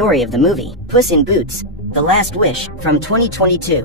story of the movie, Puss in Boots: The Last Wish, from 2022.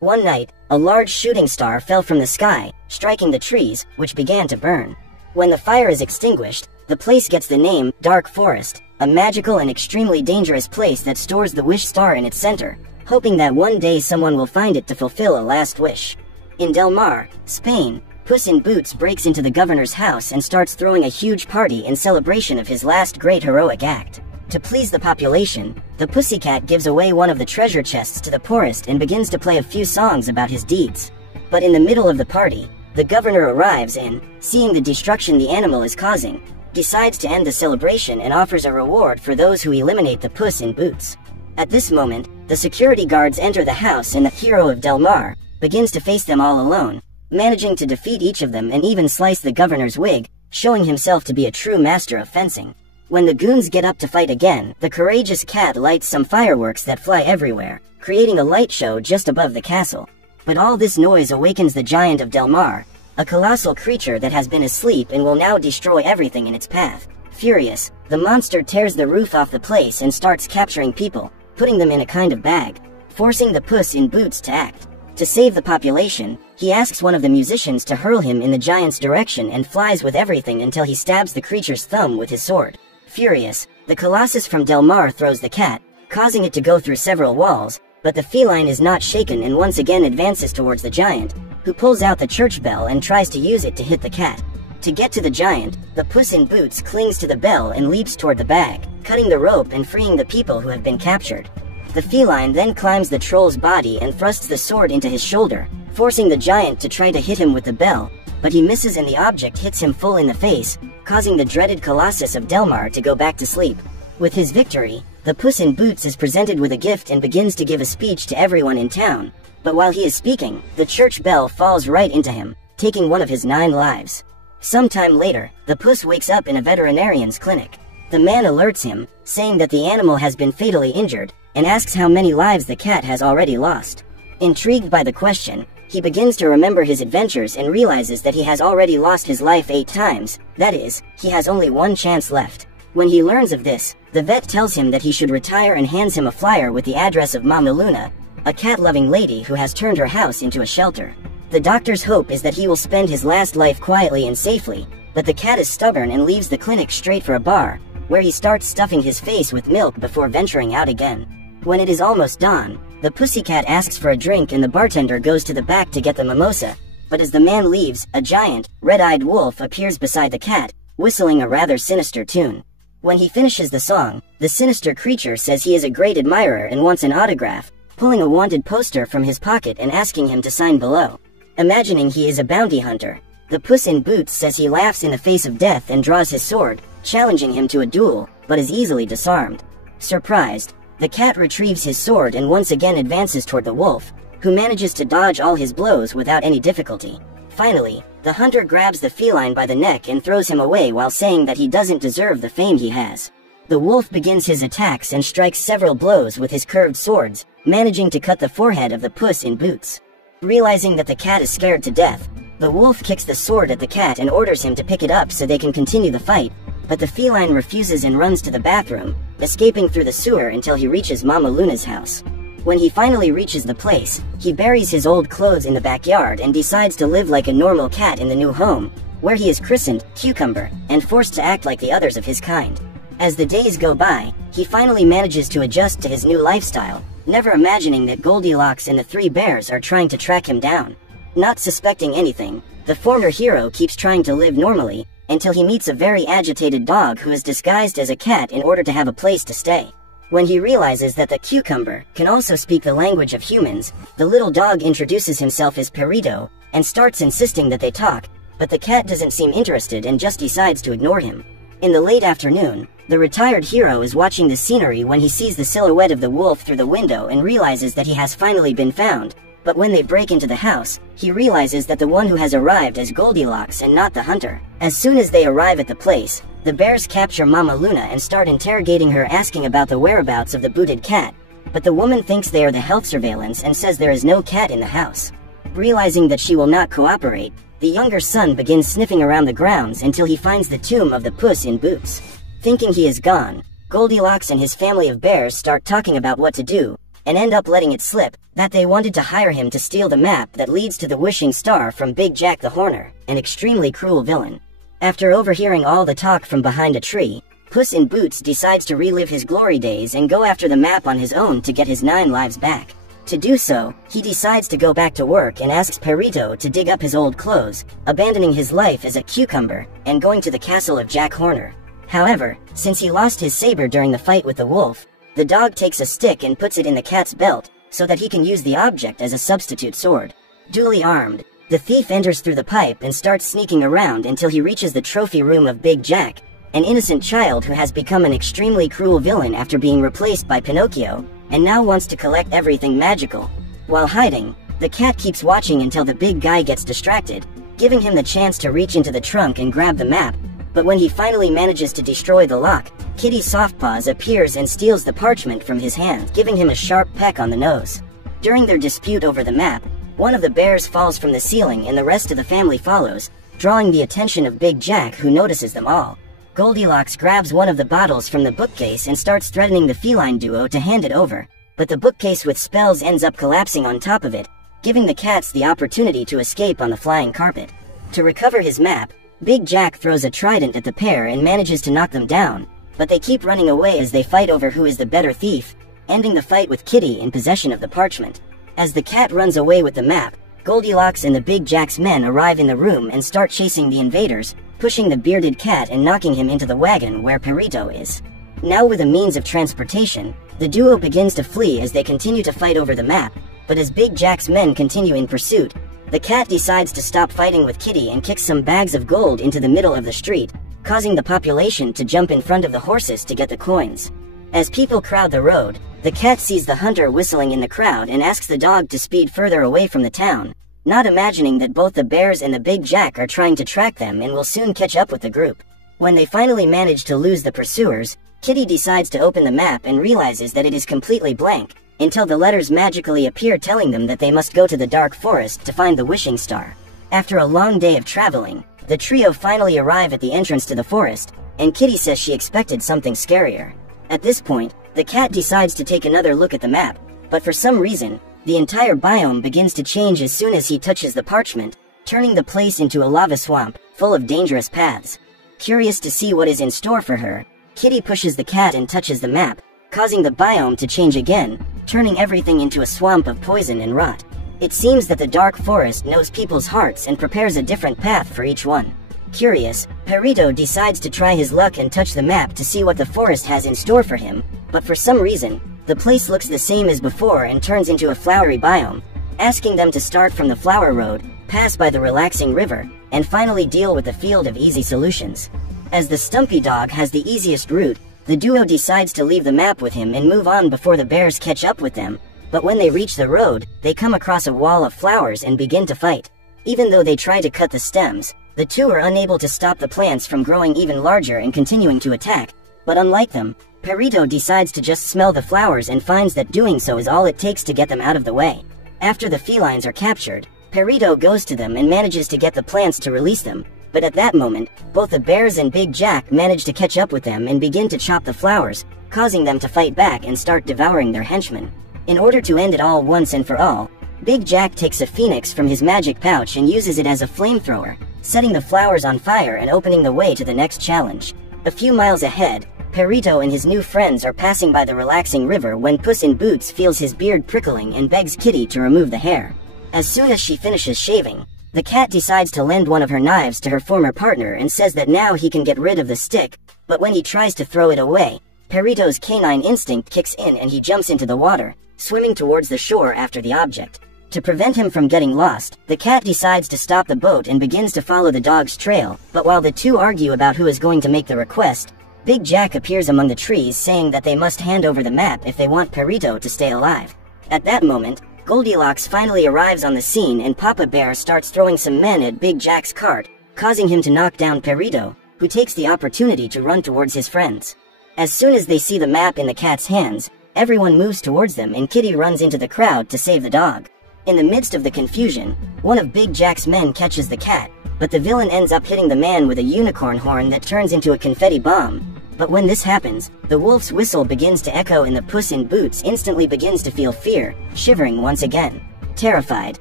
One night, a large shooting star fell from the sky, striking the trees, which began to burn. When the fire is extinguished, the place gets the name Dark Forest, a magical and extremely dangerous place that stores the wish star in its center, hoping that one day someone will find it to fulfill a last wish. In Del Mar, Spain, Puss in Boots breaks into the governor's house and starts throwing a huge party in celebration of his last great heroic act. To please the population, the pussycat gives away one of the treasure chests to the poorest and begins to play a few songs about his deeds. But in the middle of the party, the governor arrives and, seeing the destruction the animal is causing, decides to end the celebration and offers a reward for those who eliminate the Puss in Boots. At this moment, the security guards enter the house and the hero of Del Mar begins to face them all alone, managing to defeat each of them and even slice the governor's wig, showing himself to be a true master of fencing. When the goons get up to fight again, the courageous cat lights some fireworks that fly everywhere, creating a light show just above the castle. But all this noise awakens the giant of Del Mar, a colossal creature that has been asleep and will now destroy everything in its path. Furious, the monster tears the roof off the place and starts capturing people, putting them in a kind of bag, forcing the Puss in Boots to act. To save the population, he asks one of the musicians to hurl him in the giant's direction and flies with everything until he stabs the creature's thumb with his sword. Furious, the Colossus from Del Mar throws the cat, causing it to go through several walls, but the feline is not shaken and once again advances towards the giant, who pulls out the church bell and tries to use it to hit the cat. To get to the giant, the Puss in Boots clings to the bell and leaps toward the bag, cutting the rope and freeing the people who have been captured. The feline then climbs the troll's body and thrusts the sword into his shoulder, forcing the giant to try to hit him with the bell, but he misses and the object hits him full in the face, causing the dreaded Colossus of Del Mar to go back to sleep. With his victory, the Puss in Boots is presented with a gift and begins to give a speech to everyone in town, but while he is speaking, the church bell falls right into him, taking one of his 9 lives. Sometime later, the Puss wakes up in a veterinarian's clinic. The man alerts him, saying that the animal has been fatally injured, and asks how many lives the cat has already lost. Intrigued by the question, he begins to remember his adventures and realizes that he has already lost his life 8 times, that is, he has only 1 chance left. When he learns of this, the vet tells him that he should retire and hands him a flyer with the address of Mama Luna, a cat-loving lady who has turned her house into a shelter. The doctor's hope is that he will spend his last life quietly and safely, but the cat is stubborn and leaves the clinic straight for a bar, where he starts stuffing his face with milk before venturing out again. When it is almost dawn, the pussycat asks for a drink and the bartender goes to the back to get the mimosa, but as the man leaves, a giant, red-eyed wolf appears beside the cat, whistling a rather sinister tune. When he finishes the song, the sinister creature says he is a great admirer and wants an autograph, pulling a wanted poster from his pocket and asking him to sign below. Imagining he is a bounty hunter, the Puss in Boots says he laughs in the face of death and draws his sword, challenging him to a duel, but is easily disarmed. Surprised, the cat retrieves his sword and once again advances toward the wolf, who manages to dodge all his blows without any difficulty. Finally, the hunter grabs the feline by the neck and throws him away while saying that he doesn't deserve the fame he has. The wolf begins his attacks and strikes several blows with his curved swords, managing to cut the forehead of the Puss in Boots. Realizing that the cat is scared to death, the wolf kicks the sword at the cat and orders him to pick it up so they can continue the fight, but the feline refuses and runs to the bathroom, escaping through the sewer until he reaches Mama Luna's house. When he finally reaches the place, he buries his old clothes in the backyard and decides to live like a normal cat in the new home, where he is christened Cucumber and forced to act like the others of his kind. As the days go by, he finally manages to adjust to his new lifestyle, never imagining that Goldilocks and the 3 bears are trying to track him down. Not suspecting anything, the former hero keeps trying to live normally, until he meets a very agitated dog who is disguised as a cat in order to have a place to stay. When he realizes that the Cucumber can also speak the language of humans, the little dog introduces himself as Perito, and starts insisting that they talk, but the cat doesn't seem interested and just decides to ignore him. In the late afternoon, the retired hero is watching the scenery when he sees the silhouette of the wolf through the window and realizes that he has finally been found, but when they break into the house, he realizes that the one who has arrived is Goldilocks and not the hunter. As soon as they arrive at the place, the bears capture Mama Luna and start interrogating her, asking about the whereabouts of the booted cat, but the woman thinks they are the health surveillance and says there is no cat in the house. Realizing that she will not cooperate, the younger son begins sniffing around the grounds until he finds the tomb of the Puss in Boots. Thinking he is gone, Goldilocks and his family of bears start talking about what to do, and end up letting it slip that they wanted to hire him to steal the map that leads to the wishing star from Big Jack the Horner, an extremely cruel villain. After overhearing all the talk from behind a tree, Puss in Boots decides to relive his glory days and go after the map on his own to get his 9 lives back. To do so, he decides to go back to work and asks Perito to dig up his old clothes, abandoning his life as a cucumber, and going to the castle of Jack Horner. However, since he lost his saber during the fight with the wolf, the dog takes a stick and puts it in the cat's belt, so that he can use the object as a substitute sword. Duly armed, the thief enters through the pipe and starts sneaking around until he reaches the trophy room of Big Jack, an innocent child who has become an extremely cruel villain after being replaced by Pinocchio, and now wants to collect everything magical. While hiding, the cat keeps watching until the big guy gets distracted, giving him the chance to reach into the trunk and grab the map, but when he finally manages to destroy the lock, Kitty Softpaws appears and steals the parchment from his hand, giving him a sharp peck on the nose. During their dispute over the map, one of the bears falls from the ceiling and the rest of the family follows, drawing the attention of Big Jack, who notices them all. Goldilocks grabs one of the bottles from the bookcase and starts threatening the feline duo to hand it over, but the bookcase with spells ends up collapsing on top of it, giving the cats the opportunity to escape on the flying carpet. To recover his map, Big Jack throws a trident at the pair and manages to knock them down, but they keep running away as they fight over who is the better thief, ending the fight with Kitty in possession of the parchment. As the cat runs away with the map, Goldilocks and the Big Jack's men arrive in the room and start chasing the invaders, pushing the bearded cat and knocking him into the wagon where Perito is. Now with a means of transportation, the duo begins to flee as they continue to fight over the map, but as Big Jack's men continue in pursuit, the cat decides to stop fighting with Kitty and kicks some bags of gold into the middle of the street, causing the population to jump in front of the horses to get the coins. As people crowd the road, the cat sees the hunter whistling in the crowd and asks the dog to speed further away from the town, not imagining that both the bears and the Big Jack are trying to track them and will soon catch up with the group. When they finally manage to lose the pursuers, Kitty decides to open the map and realizes that it is completely blank, until the letters magically appear telling them that they must go to the dark forest to find the wishing star. After a long day of traveling, the trio finally arrive at the entrance to the forest, and Kitty says she expected something scarier. At this point, the cat decides to take another look at the map, but for some reason, the entire biome begins to change as soon as he touches the parchment, turning the place into a lava swamp, full of dangerous paths. Curious to see what is in store for her, Kitty pushes the cat and touches the map, causing the biome to change again, turning everything into a swamp of poison and rot. It seems that the dark forest knows people's hearts and prepares a different path for each one. Curious, Perito decides to try his luck and touch the map to see what the forest has in store for him, but for some reason, the place looks the same as before and turns into a flowery biome, asking them to start from the flower road, pass by the relaxing river, and finally deal with the field of easy solutions. As the stumpy dog has the easiest route, the duo decides to leave the map with him and move on before the bears catch up with them, but when they reach the road, they come across a wall of flowers and begin to fight. Even though they try to cut the stems, the two are unable to stop the plants from growing even larger and continuing to attack, but unlike them, Perito decides to just smell the flowers and finds that doing so is all it takes to get them out of the way. After the felines are captured, Perito goes to them and manages to get the plants to release them, but at that moment, both the bears and Big Jack manage to catch up with them and begin to chop the flowers, causing them to fight back and start devouring their henchmen. In order to end it all once and for all, Big Jack takes a phoenix from his magic pouch and uses it as a flamethrower, setting the flowers on fire and opening the way to the next challenge. A few miles ahead, Perito and his new friends are passing by the relaxing river when Puss in Boots feels his beard prickling and begs Kitty to remove the hair. As soon as she finishes shaving, the cat decides to lend one of her knives to her former partner and says that now he can get rid of the stick, but when he tries to throw it away, Perito's canine instinct kicks in and he jumps into the water, swimming towards the shore after the object. To prevent him from getting lost, the cat decides to stop the boat and begins to follow the dog's trail, but while the two argue about who is going to make the request, Big Jack appears among the trees saying that they must hand over the map if they want Perito to stay alive. At that moment, Goldilocks finally arrives on the scene and Papa Bear starts throwing some men at Big Jack's cart, causing him to knock down Perito, who takes the opportunity to run towards his friends. As soon as they see the map in the cat's hands, everyone moves towards them and Kitty runs into the crowd to save the dog. In the midst of the confusion, one of Big Jack's men catches the cat, but the villain ends up hitting the man with a unicorn horn that turns into a confetti bomb, But when this happens, the wolf's whistle begins to echo and the Puss in Boots instantly begins to feel fear, shivering once again. Terrified,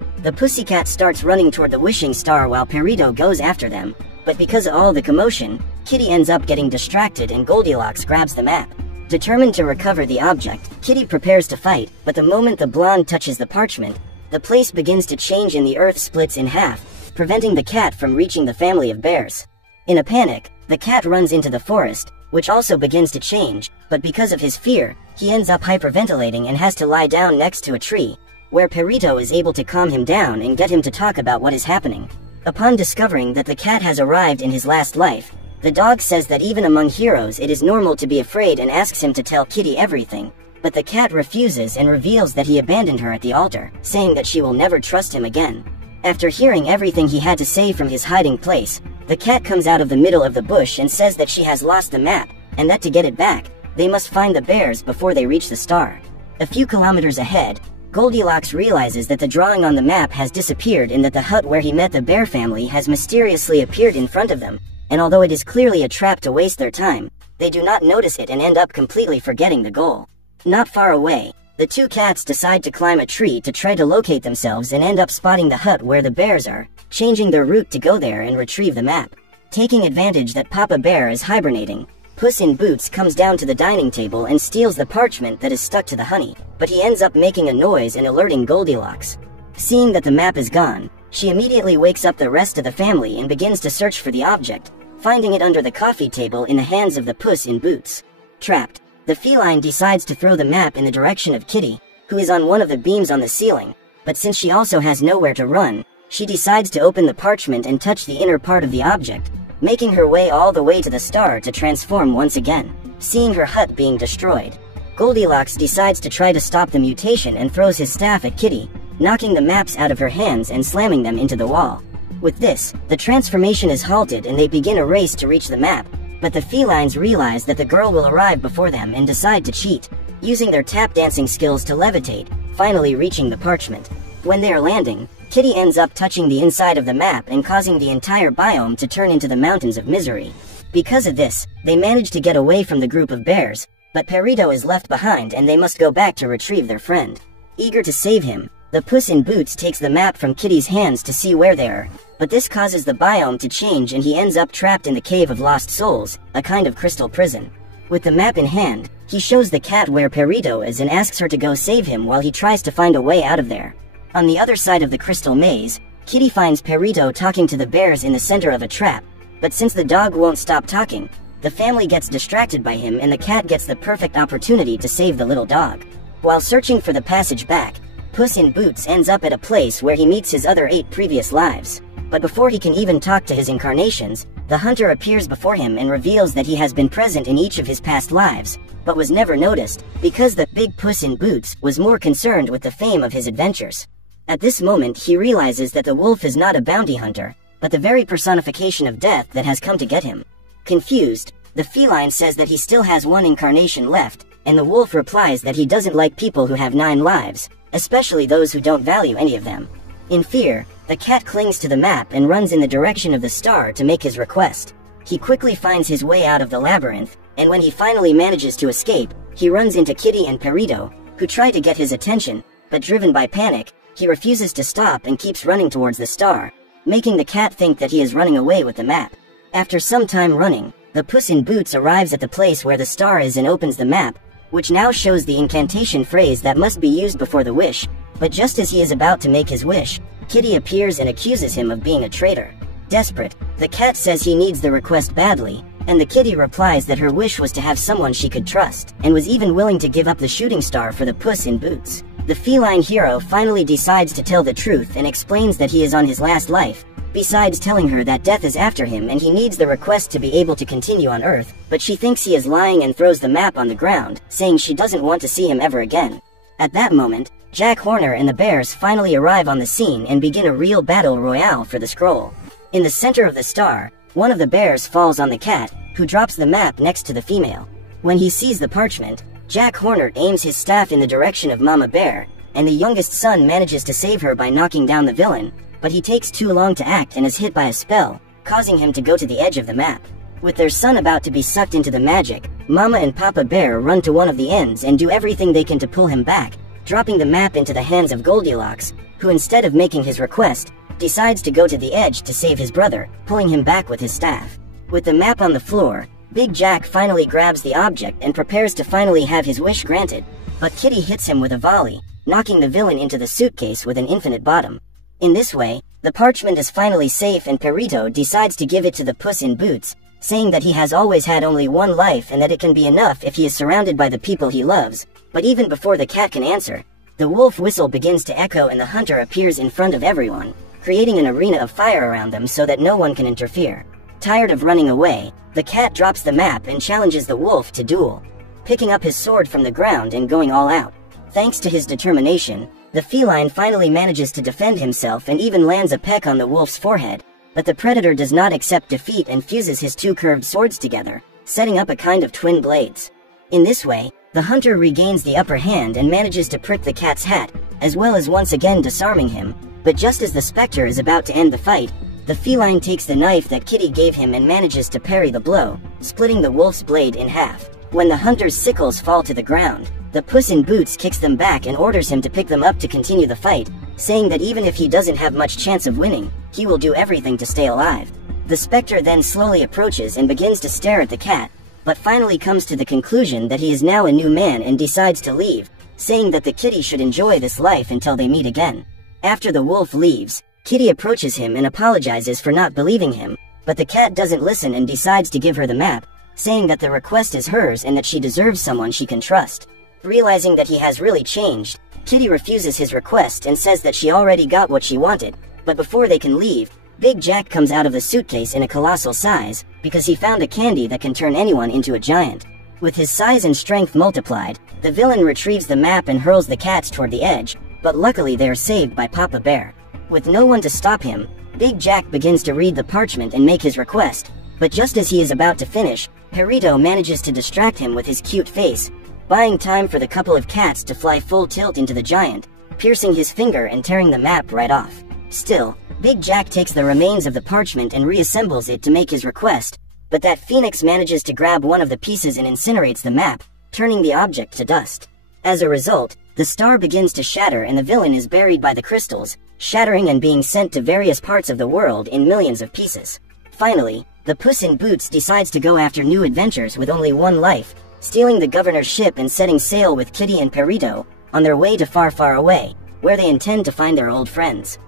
the pussycat starts running toward the wishing star while Perito goes after them, but because of all the commotion, Kitty ends up getting distracted and Goldilocks grabs the map. Determined to recover the object, Kitty prepares to fight, but the moment the blonde touches the parchment, the place begins to change and the earth splits in half, preventing the cat from reaching the family of bears. In a panic, the cat runs into the forest, which also begins to change, but because of his fear, he ends up hyperventilating and has to lie down next to a tree, where Perito is able to calm him down and get him to talk about what is happening. Upon discovering that the cat has arrived in his last life, the dog says that even among heroes it is normal to be afraid and asks him to tell Kitty everything, but the cat refuses and reveals that he abandoned her at the altar, saying that she will never trust him again. After hearing everything he had to say from his hiding place, the cat comes out of the middle of the bush and says that she has lost the map, and that to get it back, they must find the bears before they reach the star. A few kilometers ahead, Goldilocks realizes that the drawing on the map has disappeared and that the hut where he met the bear family has mysteriously appeared in front of them, and although it is clearly a trap to waste their time, they do not notice it and end up completely forgetting the goal. Not far away, the two cats decide to climb a tree to try to locate themselves and end up spotting the hut where the bears are, changing their route to go there and retrieve the map. Taking advantage that Papa Bear is hibernating, Puss in Boots comes down to the dining table and steals the parchment that is stuck to the honey, but he ends up making a noise and alerting Goldilocks. Seeing that the map is gone, she immediately wakes up the rest of the family and begins to search for the object, finding it under the coffee table in the hands of the Puss in Boots. Trapped, the feline decides to throw the map in the direction of Kitty, who is on one of the beams on the ceiling, but since she also has nowhere to run, she decides to open the parchment and touch the inner part of the object, making her way all the way to the star to transform once again. Seeing her hut being destroyed, Goldilocks decides to try to stop the mutation and throws his staff at Kitty, knocking the maps out of her hands and slamming them into the wall. With this, the transformation is halted and they begin a race to reach the map, but the felines realize that the girl will arrive before them and decide to cheat, using their tap dancing skills to levitate, finally reaching the parchment. When they are landing, Kitty ends up touching the inside of the map and causing the entire biome to turn into the Mountains of Misery. Because of this, they manage to get away from the group of bears, but Perito is left behind and they must go back to retrieve their friend. Eager to save him, the Puss in Boots takes the map from Kitty's hands to see where they are, but this causes the biome to change and he ends up trapped in the Cave of Lost Souls, a kind of crystal prison. With the map in hand, he shows the cat where Perito is and asks her to go save him while he tries to find a way out of there. On the other side of the crystal maze, Kitty finds Perito talking to the bears in the center of a trap, but since the dog won't stop talking, the family gets distracted by him and the cat gets the perfect opportunity to save the little dog. While searching for the passage back, Puss in Boots ends up at a place where he meets his other 8 previous lives. But before he can even talk to his incarnations, the hunter appears before him and reveals that he has been present in each of his past lives, but was never noticed, because the big Puss in Boots was more concerned with the fame of his adventures. At this moment he realizes that the wolf is not a bounty hunter, but the very personification of death that has come to get him. Confused, the feline says that he still has 1 incarnation left, and the wolf replies that he doesn't like people who have 9 lives, especially those who don't value any of them. In fear, the cat clings to the map and runs in the direction of the star to make his request. He quickly finds his way out of the labyrinth, and when he finally manages to escape, he runs into Kitty and Perito, who try to get his attention, but driven by panic, he refuses to stop and keeps running towards the star, making the cat think that he is running away with the map. After some time running, the Puss in Boots arrives at the place where the star is and opens the map, which now shows the incantation phrase that must be used before the wish, but just as he is about to make his wish, Kitty appears and accuses him of being a traitor. Desperate, the cat says he needs the request badly, and the kitty replies that her wish was to have someone she could trust, and was even willing to give up the shooting star for the Puss in Boots. The feline hero finally decides to tell the truth and explains that he is on his last life, besides telling her that death is after him and he needs the request to be able to continue on Earth, but she thinks he is lying and throws the map on the ground, saying she doesn't want to see him ever again. At that moment, Jack Horner and the bears finally arrive on the scene and begin a real battle royale for the scroll. In the center of the star, one of the bears falls on the cat, who drops the map next to the female. When he sees the parchment, Jack Horner aims his staff in the direction of Mama Bear, and the youngest son manages to save her by knocking down the villain, but he takes too long to act and is hit by a spell, causing him to go to the edge of the map. With their son about to be sucked into the magic, Mama and Papa Bear run to one of the ends and do everything they can to pull him back, dropping the map into the hands of Goldilocks, who instead of making his request, decides to go to the edge to save his brother, pulling him back with his staff. With the map on the floor, Big Jack finally grabs the object and prepares to finally have his wish granted, but Kitty hits him with a volley, knocking the villain into the suitcase with an infinite bottom. In this way, the parchment is finally safe and Perito decides to give it to the Puss in Boots, saying that he has always had only one life and that it can be enough if he is surrounded by the people he loves. But even before the cat can answer, the wolf whistle begins to echo and the hunter appears in front of everyone, creating an arena of fire around them so that no one can interfere. Tired of running away, the cat drops the map and challenges the wolf to duel, picking up his sword from the ground and going all out. Thanks to his determination, the feline finally manages to defend himself and even lands a peck on the wolf's forehead, but the predator does not accept defeat and fuses his two curved swords together, setting up a kind of twin blades. In this way, the hunter regains the upper hand and manages to prick the cat's hat, as well as once again disarming him, but just as the specter is about to end the fight, the feline takes the knife that Kitty gave him and manages to parry the blow, splitting the wolf's blade in half. When the hunter's sickles fall to the ground, the Puss in Boots kicks them back and orders him to pick them up to continue the fight, saying that even if he doesn't have much chance of winning, he will do everything to stay alive. The specter then slowly approaches and begins to stare at the cat, but finally comes to the conclusion that he is now a new man and decides to leave, saying that the kitty should enjoy this life until they meet again. After the wolf leaves, Kitty approaches him and apologizes for not believing him, but the cat doesn't listen and decides to give her the map, saying that the request is hers and that she deserves someone she can trust. Realizing that he has really changed, Kitty refuses his request and says that she already got what she wanted, but before they can leave, Big Jack comes out of the suitcase in a colossal size, because he found a candy that can turn anyone into a giant. With his size and strength multiplied, the villain retrieves the map and hurls the cats toward the edge, but luckily they are saved by Papa Bear. With no one to stop him, Big Jack begins to read the parchment and make his request, but just as he is about to finish, Perito manages to distract him with his cute face, buying time for the couple of cats to fly full tilt into the giant, piercing his finger and tearing the map right off. Still, Big Jack takes the remains of the parchment and reassembles it to make his request, but that phoenix manages to grab one of the pieces and incinerates the map, turning the object to dust. As a result, the star begins to shatter and the villain is buried by the crystals, shattering and being sent to various parts of the world in millions of pieces. Finally, the Puss in Boots decides to go after new adventures with only one life, stealing the governor's ship and setting sail with Kitty and Perito on their way to far, far away, where they intend to find their old friends.